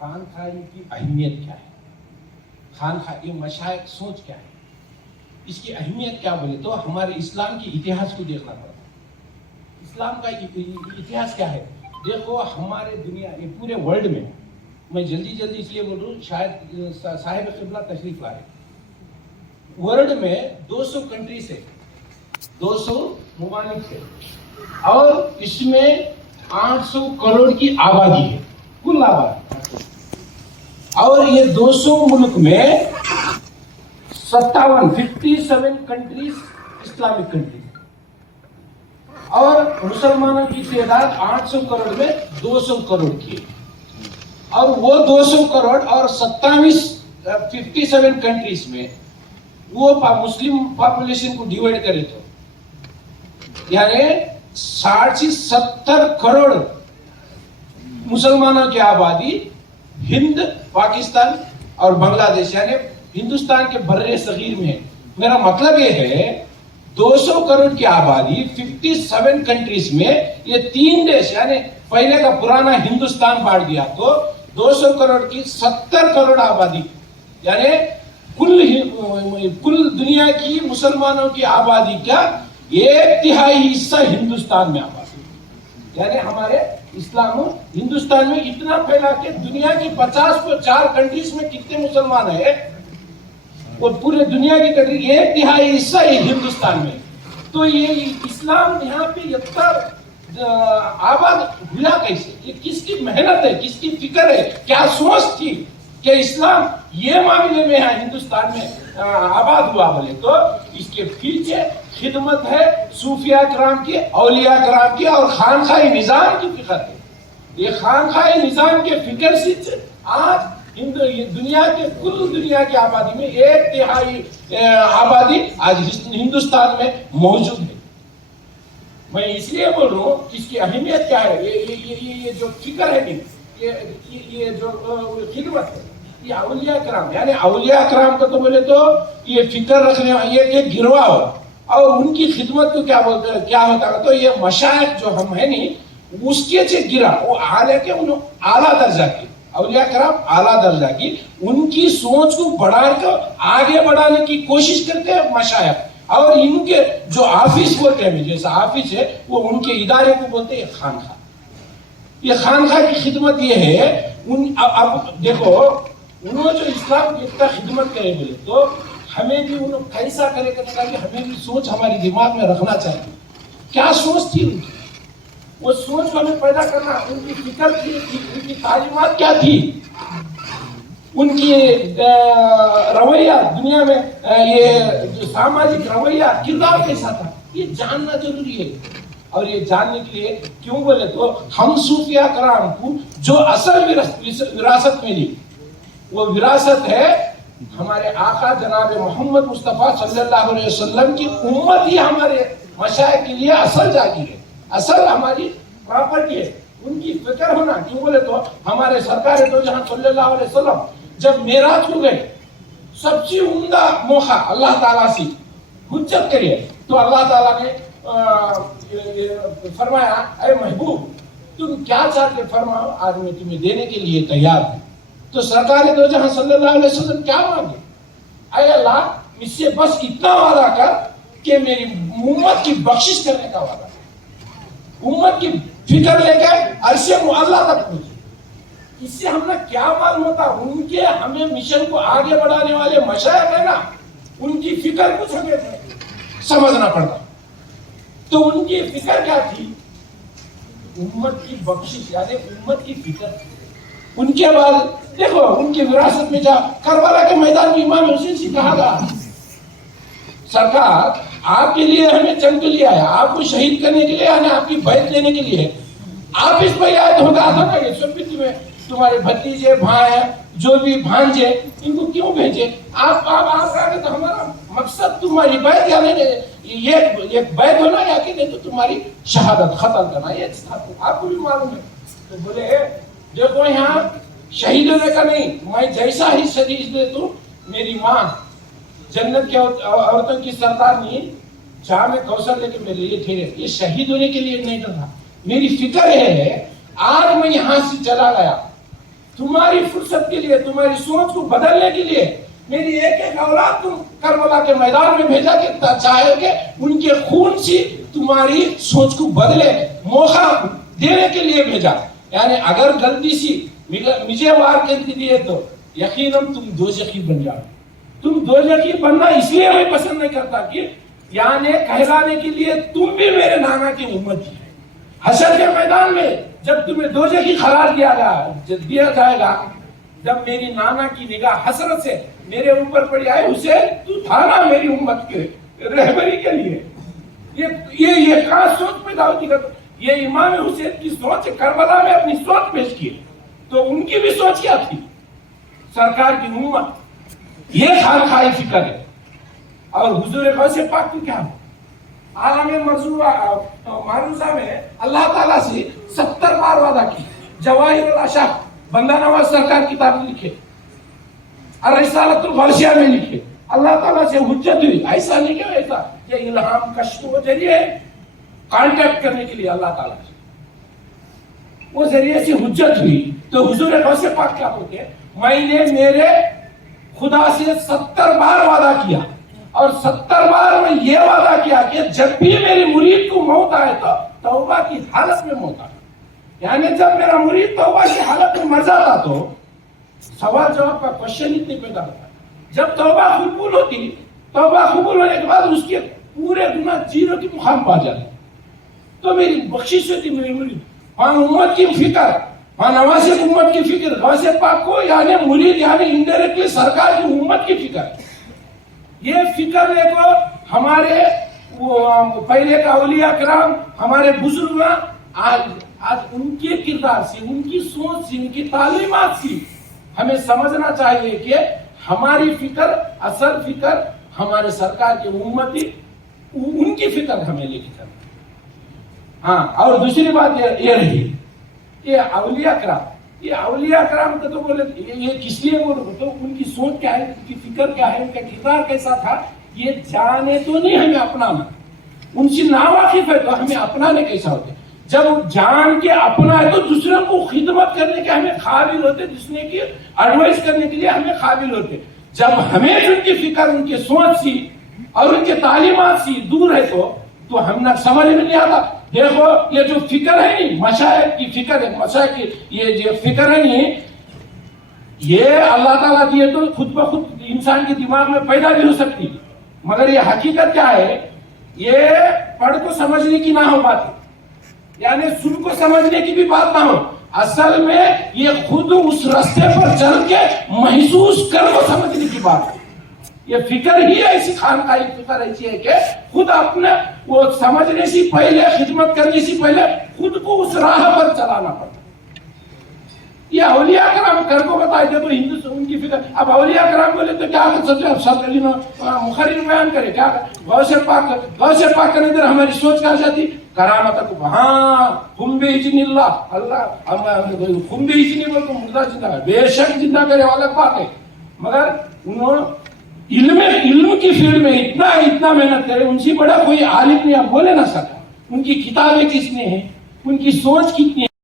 خانقاہی کی اہمیت کیا ہے, خانقاہی مشائخ سوچ کیا ہے, اس کی اہمیت کیا بولے تو ہمارے اسلام کے اتہاس کو دیکھنا پڑتا ہے. اسلام کا اتہاس کیا ہے؟ دیکھو ہمارے دنیا یہ پورے ورلڈ میں جلدی اس لیے بول رہا ہوں, شاید صاحب قبلہ تشریف لائے. ورلڈ میں 200 کنٹریز ہے, 200 ممالک ہے, اور اس میں 800 کروڑ کی آبادی ہے, کل آبادی. اور یہ 200 ملک میں 57 کنٹریز اسلامک کنٹریز, اور مسلمانوں کی تعداد 800 کروڑ میں 200 کروڑ کی ہے. اور وہ 200 کروڑ اور 57 کنٹریز میں وہ مسلم پاپولیشن کو ڈیوائڈ کرے تو یعنی 60 سے 70 کروڑ مسلمانوں کی آبادی ہند, پاکستان اور بنگلہ دیش یعنی ہندوستان کے بر صغیر میں ہے. میرا مطلب یہ ہے 200 کروڑ کی آبادی 57 کنٹریز میں, یہ 3 دیش یعنی پہلے کا پرانا ہندوستان بانٹ دیا تو 200 کروڑ کی 70 کروڑ آبادی, یعنی کل دنیا کی مسلمانوں کی آبادی کا 1/3 حصہ ہندوستان میں آبادی. یعنی ہمارے اسلام ہندوستان میں اتنا پھیلا کہ دنیا کی 54 کنٹریز میں کتنے مسلمان ہیں, اور پورے دنیا کی کنٹری 1/3 حصہ یہ ہندوستان میں. تو یہ اسلام یہاں پہ اتنا آباد ہوا کیسے؟ یہ کس کی محنت ہے, کس کی فکر ہے, کیا سوچ تھی کہ اسلام یہ معاملے میں ہندوستان میں آباد ہوا بولے تو اس کے پیچھے خدمت ہے صوفیاء کرام کی, اولیاء کرام کی, اور خانقاہی نظام کی فکر ہے. یہ خانقاہی نظام کے فکر سے آج دنیا کی آبادی میں 1/3 آبادی آج ہندوستان میں موجود ہے. میں اس لیے بول رہا ہوں اس کی اہمیت کیا ہے. یہ جو فکر ہے, یہ جو خدمت ہے, یہ اولیاء کرام یعنی اولیاء کرام کو تو بولے تو یہ فکر رکھنے یہ گروہ ہو, اور ان کی خدمت کو کیا بولتے ہیں, کیا ہوتا ہے تو یہ مشائخ جو ہم ہیں نہیں اس کے سے گرا, وہ اعلیٰ درجہ کی اولیاء کرام, اعلیٰ درجہ کی ان کی سوچ کو بڑھا کر آگے بڑھانے کی کوشش کرتے ہیں مشائخ. اور ان کے جو آفس بولتے ہیں, جیسا آفس ہے وہ ان کے ادارے کو بولتے ہیں خانقاہ. یہ خانقاہ کی خدمت یہ ہے. اب دیکھو انہوں جو اسلام کی اتنا خدمت کرے بولے تو ہمیں بھی انہوں کیسا کرے کہ ہمیں بھی سوچ ہماری دماغ میں رکھنا چاہیے. کیا سوچ تھی ان کی, وہ سوچ کو ہمیں پیدا کرنا, ان کی فکر تھی, ان کی تعلیمات کیا تھی, ان کی رویہ دنیا میں یہ جو ساماجک رویہ کردار کیسا تھا, یہ جاننا ضروری ہے. اور یہ جاننے کے لیے کیوں بولے تو ہم صوفیاء کرام کو جو اصل وراثت ملی وہ وراثت ہے ہمارے آقا جناب محمد مصطفیٰ صلی اللہ علیہ وسلم کی امت ہی ہمارے مشائخ کے لیے اصل جاگیر ہے, اصل ہماری پراپرٹی ہے. ان کی فکر ہونا کیوں بولے تو ہمارے سرکار دو جہاں صلی اللہ علیہ وسلم جب معراج ہو گئے, سب سے عمدہ موقع اللہ تعالیٰ سے حجت کریے تو اللہ تعالیٰ نے فرمایا اے محبوب تم کیا چاہتے فرماؤ, آج میں تمہیں دینے کے لیے تیار ہوں. تو سرکار دو جہاں صلی اللہ علیہ وسلم کیا مانگے, اے اللہ اس سے بس اتنا وعدہ کر کہ میری امت کی بخشش کرنے کا وعدہ, امت کی فکر لے کے عرش معلیٰ تک پہنچے. اس سے ہم نے کیا معلوم ہوتا, ان کے ہمیں مشن کو آگے بڑھانے والے مشائخ ہیں نا, ان کی فکر کچھ ہمیں سمجھنا پڑتا. تو ان کی فکر کیا تھی, امت کی بخشش یعنی امت کی فکر. ان کے بعد دیکھو ان کی وراثت میں جا کربلا کے میدان میں امام حسین سے کہا گیا سرکار آپ کے لیے ہمیں جنگ کے لیے آیا, آپ کو شہید کرنے کے لیے آنا, آپ کی بیعت لینے کے لیے. آپ اس پر یاد ہوگا تھا نا یہ سب میں تمہارے بھتیجے بھائی جو بھی بھانجے ان کو کیوں بھیجے, آپ آگے تو ہمارا مقصد تمہاری بیعت یعنی یہ بیعت ہونا یا کہ نہیں تو تمہاری شہادت ختم کرنا, یہ آپ کو بھی معلوم ہے. تو بولے دیکھو یہاں شہید ہونے کا نہیں, میں جیسا ہی شہید دے تو میری ماں جنت کے عورتوں کی سردارنی جام کوثر لے کے میرے لیے ٹھہرے, یہ شہید ہونے کے لیے نہیں تھا. میری فکر یہ ہے آج میں یہاں سے چلا گیا تمہاری فرصت کے لیے, تمہاری سوچ کو بدلنے کے لیے میری ایک ایک اولاد تم کربلا کے میدان میں بھیجا کہ چاہے کہ ان کے خون سے تمہاری سوچ کو بدلے, موقع دینے کے لیے بھیجا. یعنی اگر غلطی سی مجھے وار کر دیے تو یقیناً تم دوزخی بن جاؤ. تم دوزخی بننا اس لیے میں پسند نہیں کرتا کہ یعنی کہلانے کے لیے تم بھی میرے نانا کی امت ہی ہے. حشر کے میدان میں جب تمہیں دوزخی قرار دیا جائے گا, جب میری نانا کی نگاہ حسرت سے میرے اوپر پڑی آئے, اسے تو تھا نا میری امت کے رہبری کے لیے. یہ کہاں سوچ پیدا ہوتی ہے. یہ امام حسین کی سوچ کربلا میں اپنی سوچ پیش کی, تو ان کی بھی سوچ کیا تھی؟ سرکار کی امت, یہ خانقاہی فکر ہے. اور حضور غوث پاک کی کیا عالم معروضہ میں اللہ تعالیٰ سے 70 بار وعدہ کی. جواہر الاشاق بندہ نواز سرکار کتاب لکھے, الرسالۃ الغوثیہ میں لکھے, اللہ تعالیٰ سے حجت ہوئی. ایسا نہیں کہ ایسا یہ الہام کشف و ذریعے کانٹیکٹ کرنے کے لیے اللہ تعالیٰ سے وہ ذریعے سے حجت ہوئی. تو حضور غوث پاک کیا بولتے ہیں, میں نے میرے خدا سے 70 بار وعدہ کیا, اور 70 بار میں یہ وعدہ کیا کہ جب بھی میری مرید کو موت آئے تو توبہ کی حالت میں موت آئے. یعنی جب میرا مرید توبہ کی حالت میں مر جاتا تو سوال جواب کا کوشچن اتنے پیدا ہوتا. جب توبہ قبول ہوتی, توبہ قبول ہونے کے بعد اس کے پورے گناہ زیرو کی مقام پا جاتے, تو میری بخشش ہوتی میری مرید. وہاں امت کی فکر, وہاں نواز امت کی فکر, غوث پاک کو یعنی مرید یعنی انڈائریکٹلی سرکار کی امت کی فکر. یہ فکر دیکھو ہمارے پہلے کا اولیاء کرام, ہمارے بزرگ آج ان کے کردار سے, ان کی سوچ سے, ان کی تعلیمات سے ہمیں سمجھنا چاہیے کہ ہماری فکر, اصل فکر ہمارے سرکار کی امتی, ان کی فکر ہمیں لے کے چلنا. ہاں, اور دوسری بات یہ رہی کہ اولیاء کرام, یہ اولیاء کرام کا تو بولے یہ کس لیے بولو, تو ان کی سوچ کیا ہے, ان کی فکر کیا ہے, ان کا کردار کیسا تھا, یہ جانے تو نہیں ہمیں اپنانا. ان سے ناواقف ہے تو ہمیں اپنانے کیسا ہوتے. جب جان کے اپنا ہے تو دوسروں کو خدمت کرنے کے ہمیں قابل ہوتے, دوسرے کی ایڈوائز کرنے کے لیے ہمیں قابل ہوتے. جب ہمیں ان کی فکر, ان کی سوچ سی اور ان کے تعلیمات سی دور ہے تو ہم نہ سمجھ میں نہیں آتا. دیکھو یہ جو فکر ہے نہیں, مشائخ کی فکر ہے, مشائخ کی یہ جو فکر ہے نہیں, یہ اللہ تعالیٰ کی ہے تو خود بخود انسان کے دماغ میں پیدا بھی ہو سکتی, مگر یہ حقیقت کیا ہے, یہ پڑھ کو سمجھنے کی نہ ہو بات, یعنی سن کو سمجھنے کی بھی بات نہ ہو. اصل میں یہ خود اس راستے پر چل کے محسوس کر کو سمجھنے کی بات ہے. یہ فکر ہی ایسی خانقاہی فکر ایسی ہے کہ خود اپنے وہ سمجھنے سے پہلے, خدمت کرنے سے پہلے خود کو اس راہ پر چلانا پڑتا. یہ اولیاء کرام کر کو بتائے تھے تو ہندوستان ان کی فکر. اب اولیاء کرام بولے تو کیا کر سکتے, اب سب مخرر بیان کرے کیا, غوث پاک کے اندر ہماری سوچ کہا جاتی کرامت کو, ہاں ہم بے اذن اللہ, اللہ ہم بے اذن بول تو مردہ زندہ ہے, بے شک زندہ کرے الگ بات ہے, مگر انہوں علم کی فیلڈ میں اتنا محنت کرے, ان سے بڑا کوئی عالم نہیں آپ بولے نہ سکا. ان کی کتابیں کس نے ہیں, ان کی سوچ کتنی